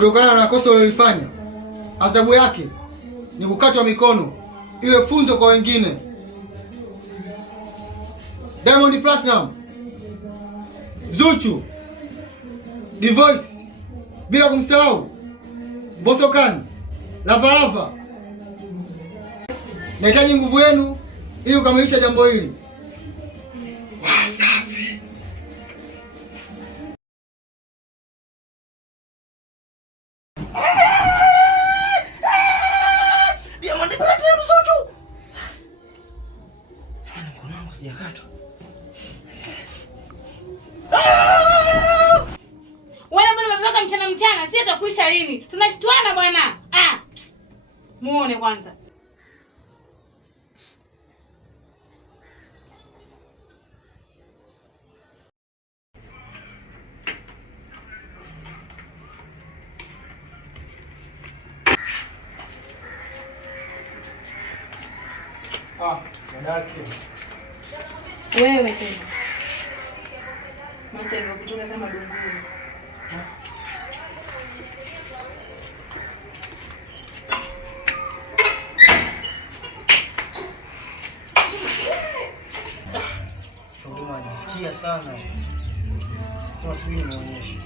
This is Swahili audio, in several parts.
kutokana na kosa ulilofanya. Adhabu yake ni kukatwa mikono, iwe funzo kwa wengine. Diamond Platinum, Zuchu, Divoice, bila kumsahau Bosokan, Lavalava. Nahitaji nguvu yenu ili kukamilisha jambo hili. Wasafi. Diamond Platinum, Zuchu. Mkono wangu sijakatwa. Wewe bwana umepaka mchana, si atakuisha lini? Tunashtuana bwana. Muone kwanza. Dadake. Wewe tena. Macho yako kutoka kama dunguru. Sauduma anasikia sana. Sema subiri nimuonyeshe.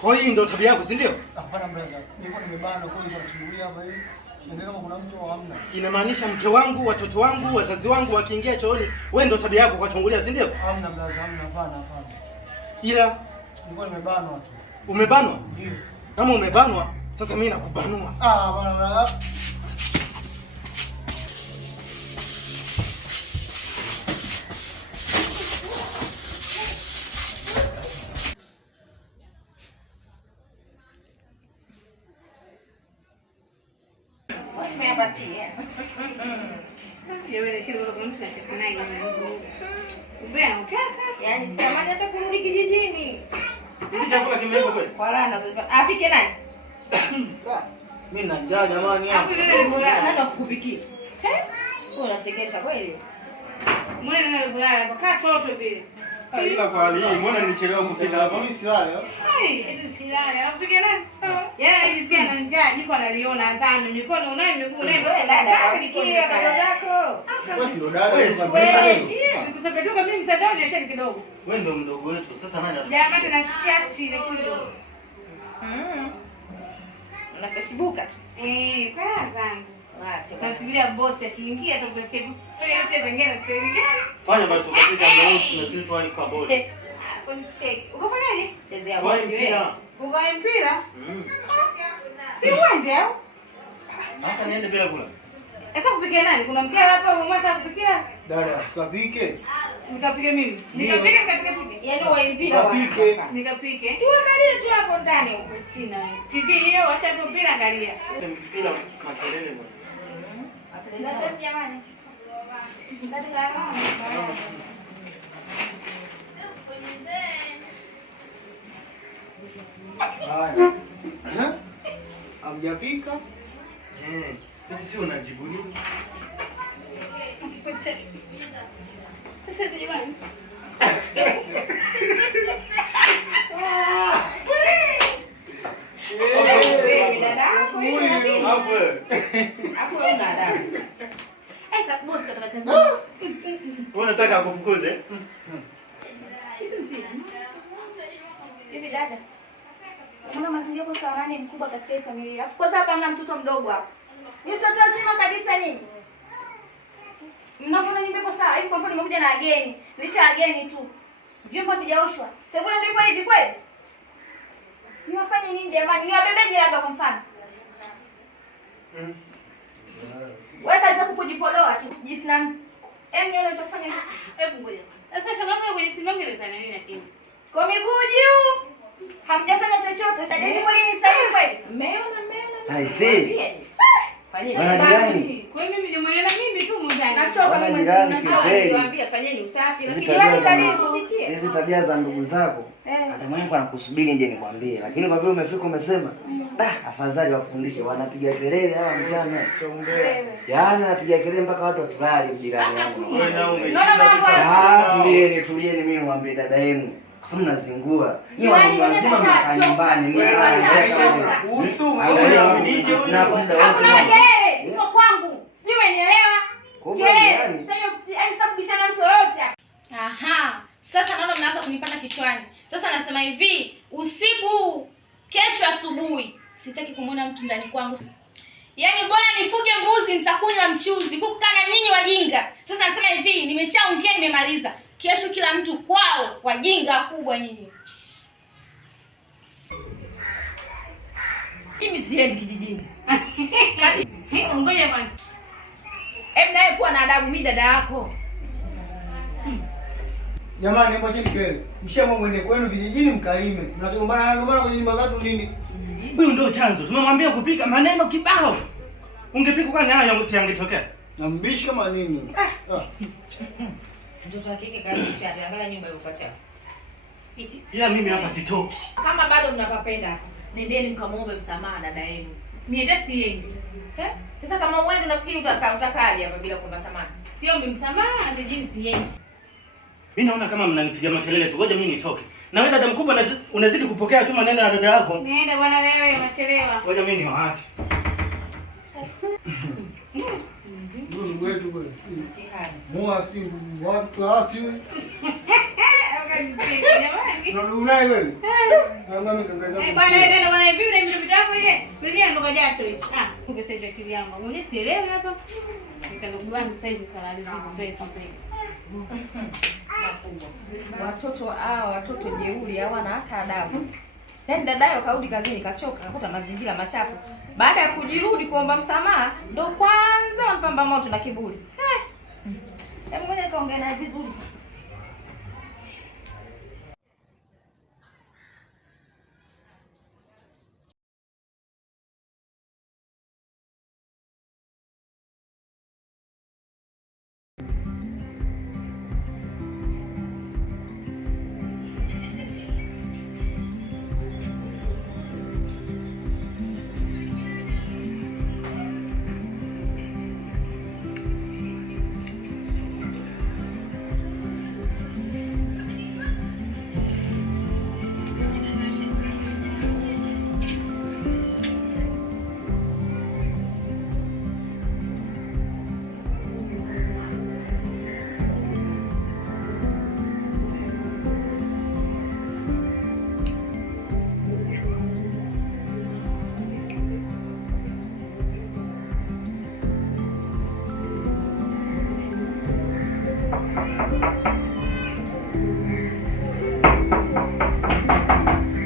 Kwa hiyo ndio tabia yako, si ndio? Hapana brother. Niko nimebana kwa hiyo tunachungulia hapa hivi. Ndio kama kuna mtu hamna. Inamaanisha mke wangu, watoto wangu, wazazi wangu wakiingia chooni, wewe ndio tabia yako kuwachungulia, si ndio? Hamna brother, hamna, hapana. Ila nilikuwa nimebanwa tu. Umebanwa? Ndio. Kama umebanwa, sasa mimi nakubanua. Bwana brother. Yaani siamani hata kurudi kijijini. Hivi chakula kimeiva kweli? Kwa lana apike nani? Mimi na njaa jamani hapa. Hapo ndio bora hana kukupikia. Unachekesha kweli? Mbona ndio bora kaa toto vile. Ila kwa hali hii, mbona nilichelewa kufika hapa? Mimi silale. Eti silale. Apike nani? Yeye hivi na njaa jiko analiona azame mikono unayo miguu unayo dada apikie baba zako. Wewe si dada wewe. Sasa petuka mimi mtandaoni acha kidogo. Wewe ndio mdogo wetu. Sasa nani atakupa? Jamani na chati na kidogo. Na Facebook tu. Kwanza. Acha. Tunasubiria boss akiingia tutasikia. Pale sisi tengene tengene. Fanya basi ukapika ndio na sisi tu kwa bodi. Check. Ukofanyaje? Chezea Kwa mpira. Uko mpira? Si uende au? Sasa niende bila kula. Sasa kupikia nani? Kuna mkeo hapa mama kupikia? Dada, sikapike. Nikapike mimi. Nikapike. Yaani wewe mpira wa. Nikapike. Si uangalie tu hapo ndani huko China. TV hiyo acha tu mpira angalia. Mpira makelele bwana. Na sasa jamani. Ndani la mama. Haya. Hamjapika? Sisi sio unajibu nini? Sasa jamani. Wewe dada yako hiyo. Hapo wewe dada. Boss kataka. Unataka akufukuze? Hizi msina. Hivi dada. Mbona mazingira kwa sawa nani mkubwa katika hii familia? Alafu kwanza hapa hamna mtoto mdogo hapa. Ni sote wazima kabisa nini? Mnaona nyumba iko sawa? Hivi kwa mfano nimekuja na ageni, licha ageni tu. Vyombo vijaoshwa. Sebule ndipo hivi kweli? Niwafanye nini jamani? Niwabebeje labda kwa mfano? Wewe kazi yako kujipodoa tu. Jisna. Nione utafanya nini? Hebu ngoja. Sasa changamoto kwenye simu yangu ile sana nini lakini? Kwa miguu juu. Hamjafanya chochote. Sasa hivi kwani ni sahihi kweli? Meona. I see. Fanyeni usafi. Kwa mimi ndio mwenye mimi tu mundani. Nachoka mimi Niwaambia fanyeni usafi lakini hizi tabia za ndugu zako. Hata mwenyewe anakusubiri nje nikwambie. Lakini kwa vile umefika umesema, afadhali wafundishe wanapiga kelele hawa mchana. Yaani wanapiga kelele mpaka watu watulali jirani yangu. Tulieni mimi niwaambie dada yenu. Sasa mnazingua. Ni watu wazima mnakaa nyumbani. Kuhusu hakuna kelele. Mko kwangu. Sijui umenielewa? Kelele. Sasa kubishana mtu yoyote. Aha. Sasa naona mnaanza kunipata kichwani. Sasa nasema hivi, usiku kesho asubuhi sitaki kumuona mtu ndani kwangu. Yaani bora nifuge mbuzi nitakunywa mchuzi kukaa na nyinyi wajinga. Sasa nasema hivi, nimeshaongea nimemaliza. Kesho kila mtu kwao, wajinga kubwa nyinyi. Mimi siendi kijijini. Ngoja kwanza. Hebu naye kuwa na adabu mimi dada yako. Jamani, hebu acheni kelele. Mshamwa mwende kwenu vijijini mkalime. Mnagombana kwenye nyumba zatu nini? Huyu ndio chanzo. Tumemwambia kupika maneno kibao. Ungepika kwani haya yangetokea? Na mbishi kama nini? Mtoto wa kike kazi mchana, angalia nyumba iko chafu. Ila mimi hapa sitoki. Kama bado mnapapenda, nendeni mkamuombe msamaha dada yenu. Mimi hata siendi. Sasa kama uende unafikiri utakaje hapa bila kuomba samahani? Siombi msamaha na vijini siendi. Mimi naona kama mnanipiga makelele tu. Ngoja mimi nitoke. Na wewe dada mkubwa unazidi kupokea tu maneno ya dada yako. Nienda bwana wewe unachelewa. Ngoja mimi niwaache. Ndugu wetu bwana. Moa si watu wapi wewe? Unaye wewe? Mama kangaza. Bwana nenda bwana hivi na mimi vitako ile. Mimi ndo jasho hivi. Ungesaidia akili yangu. Mwenye sielewi hapa. Nitakubana sasa hivi kalali zipo mbele. Watoto hao, watoto jeuri hawana hata adabu. Yaani dadayo kaudi kazini kachoka, akakuta mazingira machafu. Baada ya kujirudi kuomba msamaha, ndo kwanza wampamba moto na kiburi. Hebu ngoja kaongea naye vizuri.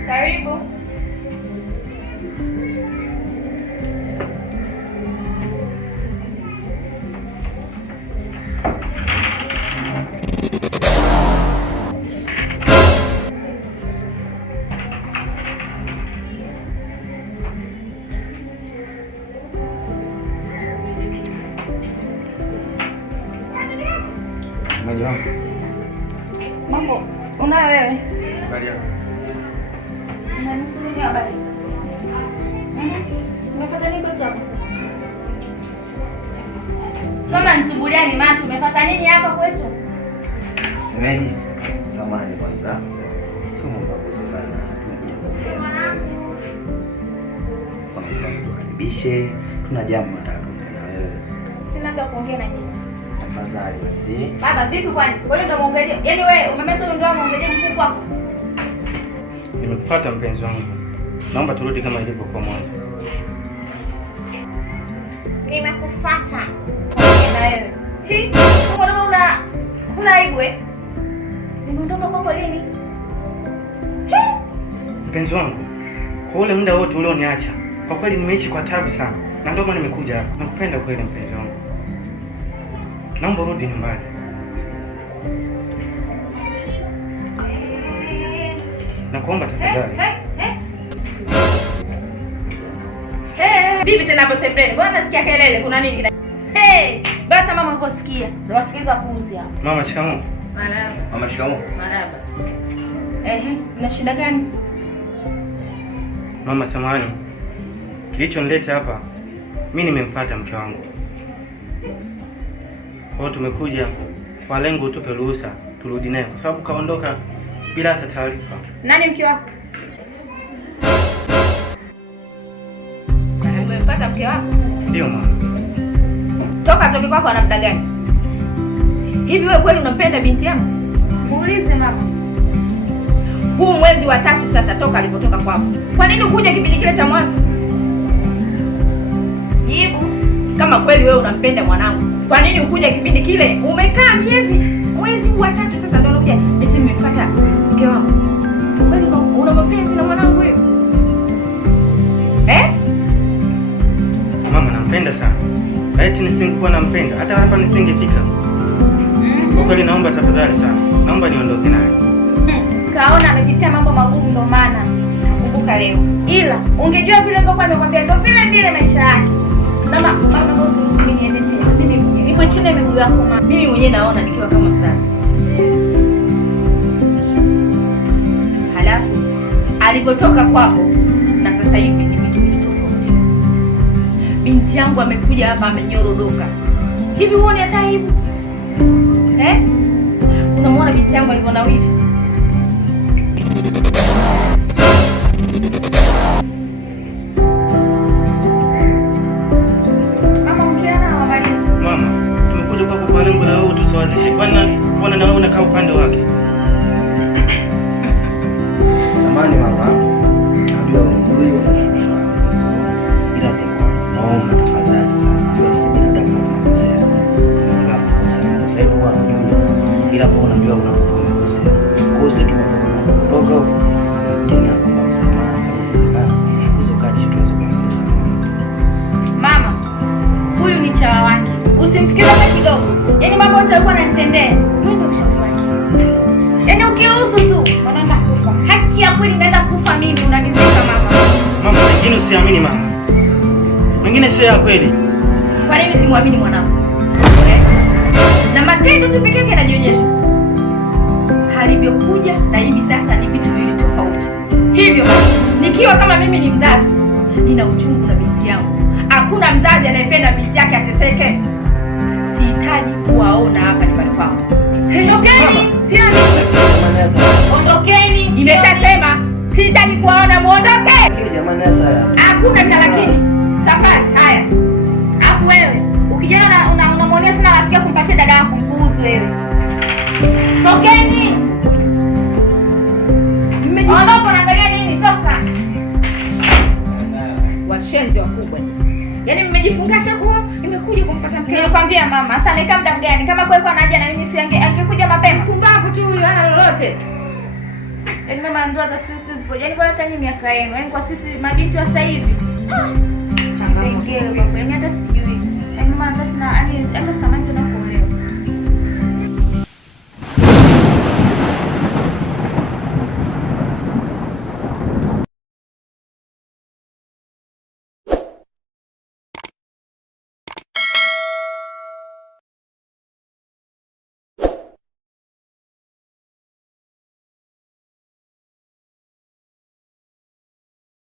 Karibu. Mambo, una wewe? Habari yako? Unanisubiria habari? Umepata nini bocha? Soma nitubulia ni macho, umepata nini hapa kwetu? Semeji, samahani kwanza. Somo mbaguzo sana. Kwa nini tukaribishe? Tuna jambo nataka kuongea na wewe. Sina muda kuongea na nyinyi. Tafadhali basi. Baba, vipi kwani? Wewe ndio muongelee. Yaani wewe umemeta ndio muongelee mkuu wako. Nimekufuata mpenzi wangu. Naomba turudi kama ilivyokuwa mwanzo. Nimekufuata. Na wewe. Hii, mbona una aibu eh? Nimeondoka kwako lini? Mpenzi wangu, kwa ule muda wote ulioniacha, kwa kweli nimeishi kwa taabu sana. Na ndio maana nimekuja hapa. Nakupenda kweli mpenzi wangu. naomba rudi nyumbani. Nakuomba tafadhali. Bibi tena hapo sebreni. Bwana nasikia kelele, kuna nini kina? Bata mama unaposikia. Wasikiza puuzi hapo. Mama shikamoo. Marahaba. Mama shikamoo. Marahaba. Una shida gani? Mama samahani. Kilichonileta hapa, mimi nimemfuata mke wangu. Kwa hiyo tumekuja kwa lengo utupe ruhusa turudi naye kwa sababu kaondoka bila hata taarifa. Nani mke wako? Umemfuata mke wako? Ndio mama. Toke kwako ana muda gani? Hivi wewe kweli unampenda binti yangu? Muulize mama. Huu mwezi wa 3 sasa toka alipotoka kwako. Kwa nini ukuja kipindi kile cha mwanzo? Jibu. Kama kweli wewe unampenda mwanangu, kwa nini ukuja kipindi kile? Umekaa mwezi wa 3 sasa ndio unakuja eti nimefuata mke wangu. Kweli una mapenzi na mwanangu wewe? Mama nampenda sana. Eti nisingekuwa nampenda hata hapa nisingefika. Kwa kweli naomba tafadhali sana. Naomba niondoke naye. Kaona amepitia mambo magumu ndio maana nakumbuka leo. Ila ungejua vile ambavyo nimekwambia ndio vile maisha yake. Mama usiniruhusu niende tena. Mimi mwenyewe nipo chini ya miguu yako mama. Mimi mwenyewe naona nikiwa kama mzazi. Halafu alipotoka kwako na sasa hivi ni vitu tofauti. Binti yangu amekuja hapa amenyorodoka. Hivi huoni hata aibu? Unamwona binti yangu alivyonawili? Mama, tumekuja kwa lengo la wewe tusawazishe bwana na wewe unakaa upande wake. Samahani mama. Najua wewe unasikia. Ila naomba tafadhali sana. Wewe si binadamu unakosea. Sasa hivi unajua. Ila kwa unajua unakosea. Kwa hiyo sisi tunatoka huko. Ndio kwa msamaha. Hizo kati tuwezekana. Mama, huyu ni chawa wake. Usimsikize hata kidogo. Yaani mambo yote alikuwa ananitendea. Ndio ushauri wake. Yaani ukiruhusu tu, wanaenda kufa. Haki ya kweli inaenda kufa mimi unanizika mama. Mama, wengine usiamini mama. Wengine sio ya kweli. Kwa nini simwamini mwanangu? Na matendo tu pekee yake yanajionyesha. Alivyokuja na hivi sasa ni vitu viwili tofauti. Hivyo nikiwa kama mimi ni mzazi, nina uchungu na binti yangu. Hakuna mzazi anayependa binti yake ateseke. Sihitaji kuwaona hapa nyumbani kwangu. Ondokeni! Ondokeni! Nimeshasema sihitaji kuwaona, muondoke! Jamani sasa. Hakuna cha lakini. Safari haya. Afu wewe, ukijana unamwonea sana rafiki yako kumpatia dada yako mpuuzi wewe. Tokeni! Ondoka, unaangalia nini? Toka. Washenzi wakubwa. Yaani mmejifungasha kwa nimekuja kumfuata mke. Nilikwambia mama, sasa anaita muda gani? Kama kweli anaja na mimi si angekuja mapema. Kumbavu tu huyu hana lolote. Yaani mama ndio hata sisi sipo. Yaani bora hata nyinyi miaka yenu. Yaani kwa sisi mabinti wa sasa hivi. Changamoto. Yaani hata sijui. Yaani mama hata sina